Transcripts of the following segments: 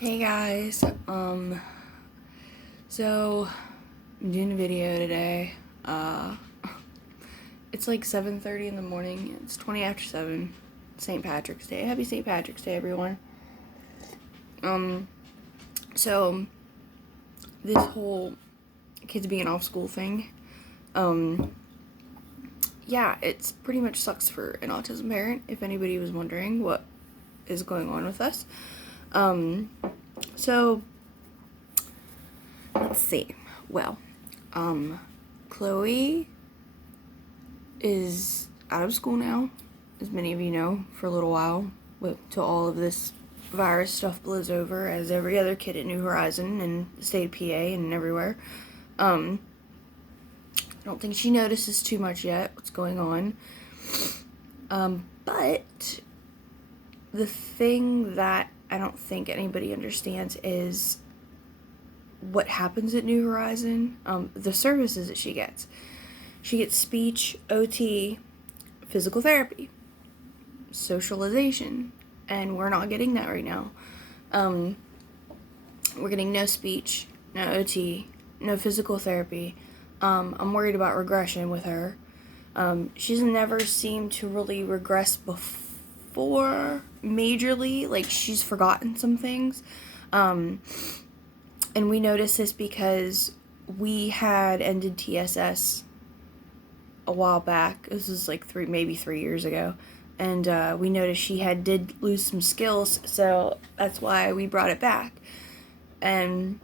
Hey guys, so I'm doing a video today. It's like 7:30 in the morning. It's 20 after 7. St. Patrick's Day. Happy St. Patrick's Day, everyone. So this whole kids being off school thing, yeah, it's pretty much sucks for an autism parent, if anybody was wondering what is going on with us. So let's see. Well, Chloe is out of school now, as many of you know, for a little while, till all of this virus stuff blows over, as every other kid at New Horizon and the state of PA and everywhere. I don't think she notices too much yet what's going on. But the thing that I don't think anybody understands is what happens at New Horizon, the services that she gets. She gets speech, OT, physical therapy, socialization, and we're not getting that right now. We're getting no speech, no OT, no physical therapy. I'm worried about regression with her. She's never seemed to really regress before majorly, like she's forgotten some things. And we noticed this because we had ended TSS a while back. This was like maybe 3 years ago. And we noticed she did lose some skills, so that's why we brought it back. And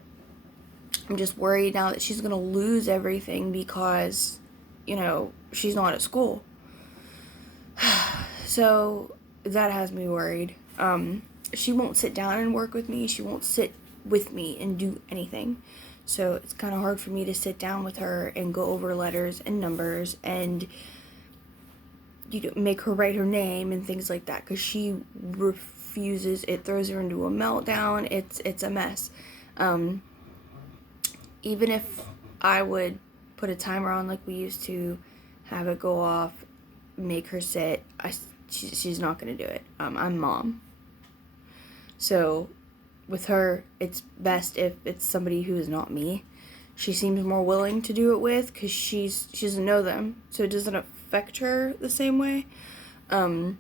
I'm just worried now that she's gonna lose everything because, she's not at school. So that has me worried. She won't sit down and work with me. She won't sit with me and do anything. So it's kind of hard for me to sit down with her and go over letters and numbers and make her write her name and things like that, because she refuses. It throws her into a meltdown. It's a mess. Even if I would put a timer on like we used to, have it go off, make her sit, she's not going to do it. I'm mom. So with her, it's best if it's somebody who is not me. She seems more willing to do it with, because she doesn't know them, so it doesn't affect her the same way. And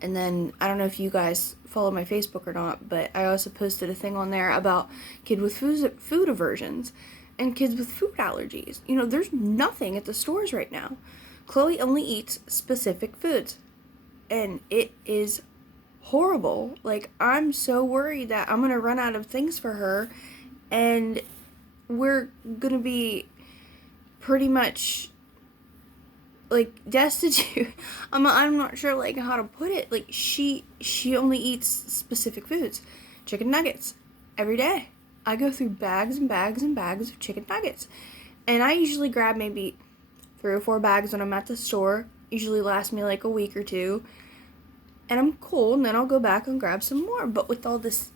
then, I don't know if you guys follow my Facebook or not, but I also posted a thing on there about kids with food aversions and kids with food allergies. There's nothing at the stores right now. Chloe only eats specific foods, and it is horrible. Like, I'm so worried that I'm gonna run out of things for her, and we're gonna be pretty much like destitute. I'm not sure like how to put it. Like, she only eats specific foods. Chicken nuggets every day. I go through bags and bags and bags of chicken nuggets, and I usually grab maybe 3 or 4 bags when I'm at the store. Usually lasts me like a week or two, and I'm cool, and then I'll go back and grab some more. But with all this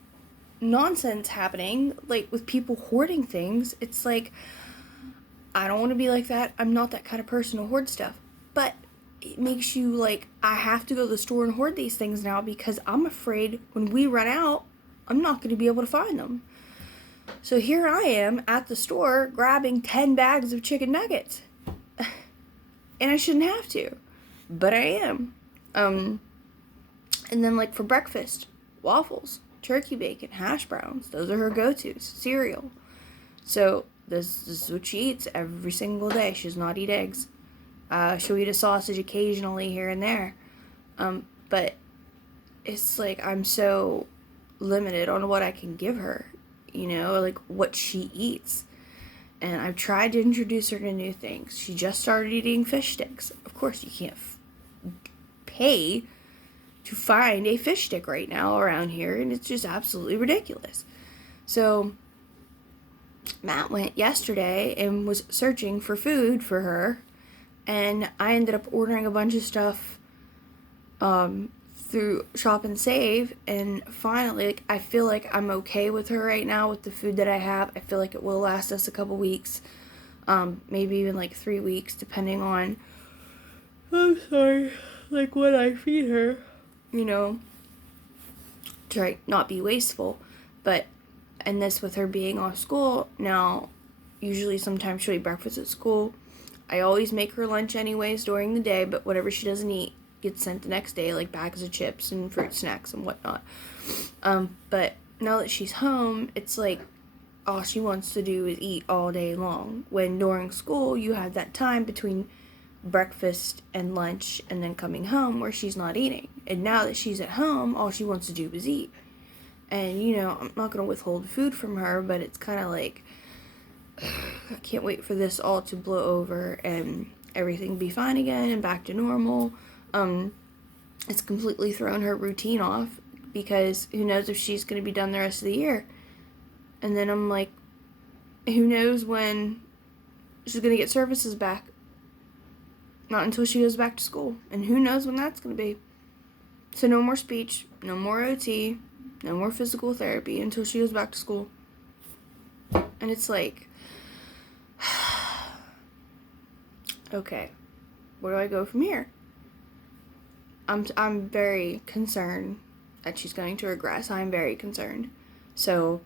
nonsense happening, like with people hoarding things, it's like, I don't want to be like that. I'm not that kind of person to hoard stuff. But it makes you like, I have to go to the store and hoard these things now, because I'm afraid when we run out, I'm not going to be able to find them. So here I am at the store grabbing 10 bags of chicken nuggets. And I shouldn't have to, but I am. And then like for breakfast, waffles, turkey bacon, hash browns. Those are her go-tos. Cereal. So this is what she eats every single day. She does not eat eggs. She'll eat a sausage occasionally here and there. But it's like I'm so limited on what I can give her, like what she eats. And I've tried to introduce her to new things. She just started eating fish sticks. Of course, you can't pay to find a fish stick right now around here, and it's just absolutely ridiculous. So Matt went yesterday and was searching for food for her, and I ended up ordering a bunch of stuff through Shop and Save, and finally, like, I feel like I'm okay with her right now with the food that I have. I feel like it will last us a couple weeks, maybe even like 3 weeks, depending on, like, what I feed her, to to not be wasteful. But, and this with her being off school, now, usually sometimes she'll eat breakfast at school. I always make her lunch anyways during the day, but whatever she doesn't eat gets sent the next day, like bags of chips and fruit snacks and whatnot. But now that she's home, it's like all she wants to do is eat all day long. When during school, you have that time between breakfast and lunch and then coming home where she's not eating. And now that she's at home, all she wants to do is eat. And, you know, I'm not going to withhold food from her, but it's kind of like, I can't wait for this all to blow over and everything be fine again and back to normal. It's completely thrown her routine off, because who knows if she's going to be done the rest of the year. And then I'm like, who knows when she's going to get services back. Not until she goes back to school. And who knows when that's going to be. So no more speech, no more OT, no more physical therapy until she goes back to school. And it's like, okay, where do I go from here? I'm very concerned that she's going to regress. I'm very concerned. So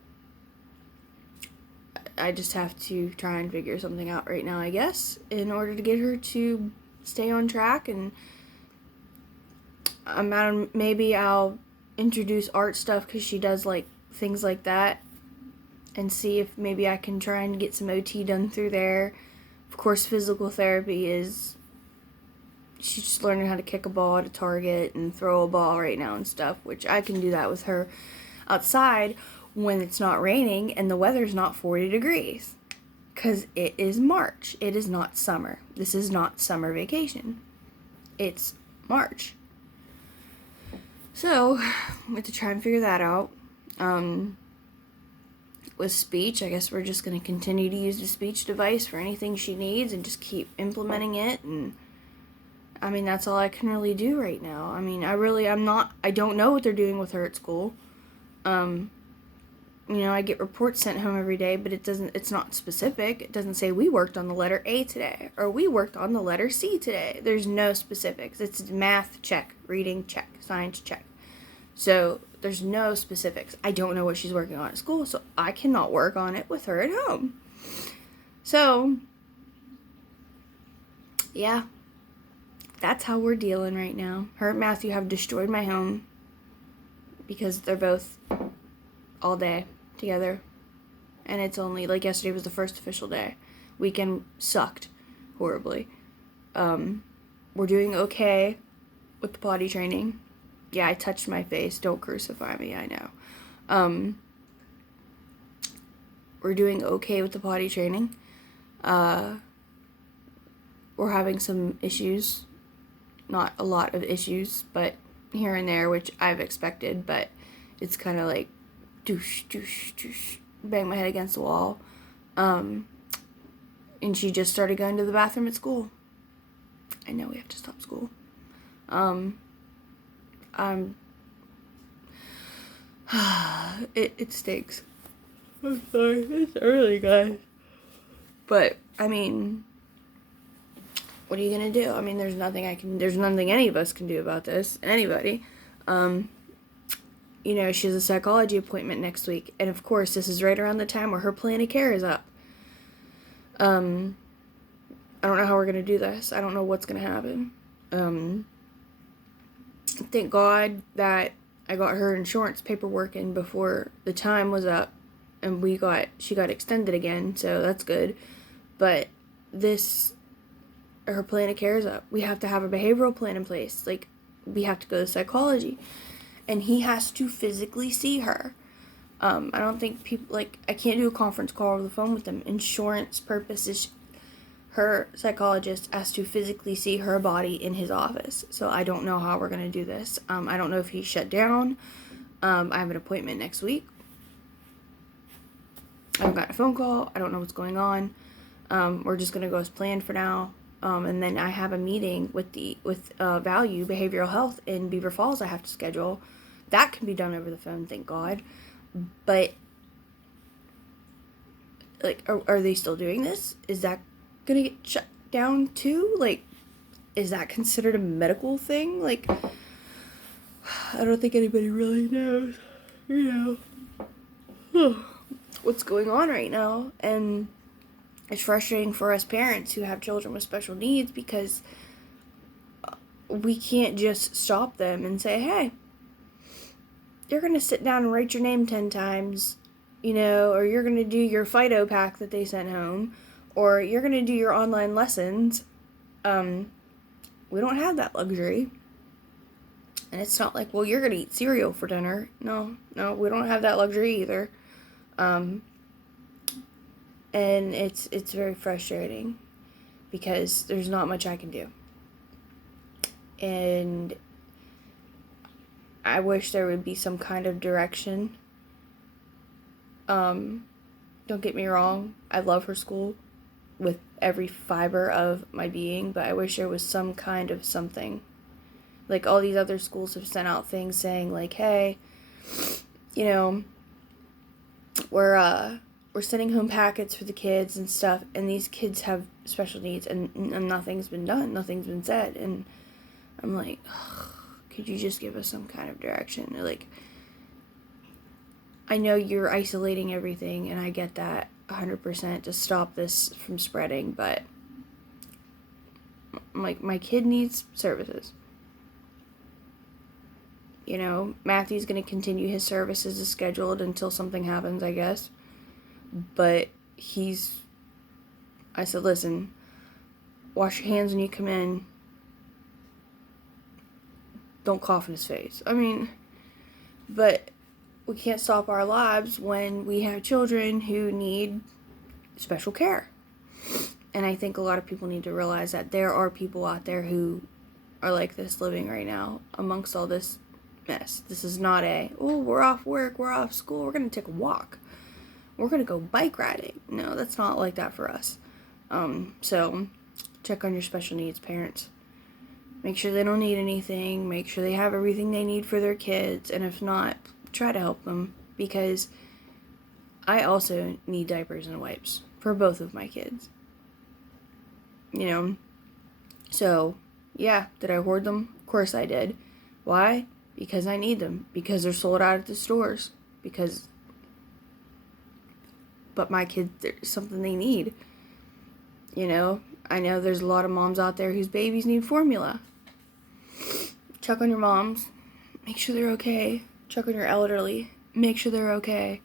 I just have to try and figure something out right now, I guess, in order to get her to stay on track. And maybe I'll introduce art stuff, because she does like things like that, and see if maybe I can try and get some OT done through there. Of course, physical therapy is, she's just learning how to kick a ball at a target and throw a ball right now and stuff, which I can do that with her outside when it's not raining and the weather's not 40 degrees. Because it is March. It is not summer. This is not summer vacation. It's March. So, we have to try and figure that out. With speech, I guess we're just going to continue to use the speech device for anything she needs and just keep implementing it. And I mean, that's all I can really do right now. I mean, I don't know what they're doing with her at school. You know, I get reports sent home every day, but it's not specific. It doesn't say we worked on the letter A today, or we worked on the letter C today. There's no specifics. It's math, check. Reading, check. Science, check. So there's no specifics. I don't know what she's working on at school, so I cannot work on it with her at home. So, yeah, that's how we're dealing right now. Her and Matthew have destroyed my home because they're both all day together. And it's only, like, yesterday was the first official day. Weekend sucked horribly. We're doing okay with the potty training. Yeah, I touched my face. Don't crucify me, I know. We're doing okay with the potty training. We're having some issues. Not a lot of issues, but here and there, which I've expected, but it's kind of like douche, douche, douche, bang my head against the wall. And she just started going to the bathroom at school. I know we have to stop school. It stinks. I'm sorry, it's early, guys. But, I mean, what are you gonna do? I mean, there's nothing any of us can do about this. Anybody. You know, she has a psychology appointment next week, and of course, this is right around the time where her plan of care is up. I don't know how we're gonna do this. I don't know what's gonna happen. Thank God that I got her insurance paperwork in before the time was up, and she got extended again, so that's good. But her plan of care is up. We have to have a behavioral plan in place. Like, we have to go to psychology. And he has to physically see her. I don't think people, like, I can't do a conference call over the phone with them. Insurance purposes, her psychologist has to physically see her body in his office. So I don't know how we're going to do this. I don't know if he's shut down. I have an appointment next week. I haven't got a phone call. I don't know what's going on. We're just going to go as planned for now. And then I have a meeting with Value Behavioral Health in Beaver Falls I have to schedule. That can be done over the phone, thank God. But, like, are they still doing this? Is that going to get shut down too? Like, is that considered a medical thing? Like, I don't think anybody really knows. you know, what's going on right now. And it's frustrating for us parents who have children with special needs because we can't just stop them and say, hey, you're going to sit down and write your name 10 times, you know, or you're going to do your Fido pack that they sent home, or you're going to do your online lessons. We don't have that luxury. And it's not like, well, you're going to eat cereal for dinner. No, we don't have that luxury either. And it's very frustrating because there's not much I can do. And I wish there would be some kind of direction. Don't get me wrong, I love her school with every fiber of my being, but I wish there was some kind of something. Like, all these other schools have sent out things saying, like, hey, you know, we're sending home packets for the kids and stuff, and these kids have special needs, and nothing's been done, nothing's been said, and I'm like, could you just give us some kind of direction? Like, I know you're isolating everything, and I get that 100% to stop this from spreading, but, like, my kid needs services. You know, Matthew's going to continue his services as scheduled until something happens, I guess. But I said, listen, wash your hands when you come in. Don't cough in his face. I mean, but we can't stop our lives when we have children who need special care. And I think a lot of people need to realize that there are people out there who are like this living right now amongst all this mess. This is not we're off work, we're off school, we're going to take a walk. We're going to go bike riding. No, that's not like that for us. So check on your special needs parents. Make sure they don't need anything. Make sure they have everything they need for their kids. And if not, try to help them. Because I also need diapers and wipes for both of my kids. You know? So, yeah, did I hoard them? Of course I did. Why? Because I need them. Because they're sold out at the stores. But my kids, there's something they need. You know? I know there's a lot of moms out there whose babies need formula. Check on your moms. Make sure they're okay. Check on your elderly. Make sure they're okay.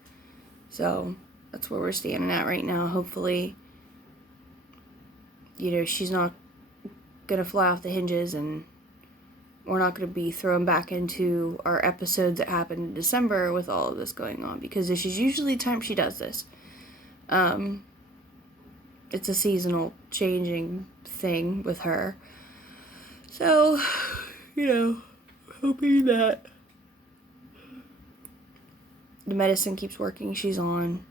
So, that's where we're standing at right now. Hopefully, you know, she's not going to fly off the hinges and we're not going to be thrown back into our episodes that happened in December with all of this going on. Because this is usually the time she does this. It's a seasonal changing thing with her. So, you know, hoping that the medicine keeps working she's on.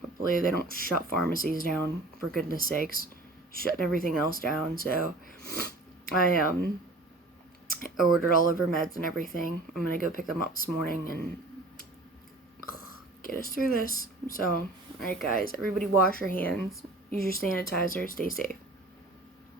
Hopefully they don't shut pharmacies down, for goodness sakes. Shutting everything else down. So, I ordered all of her meds and everything. I'm going to go pick them up this morning and get us through this. So, alright guys, everybody wash your hands. Use your sanitizer. Stay safe.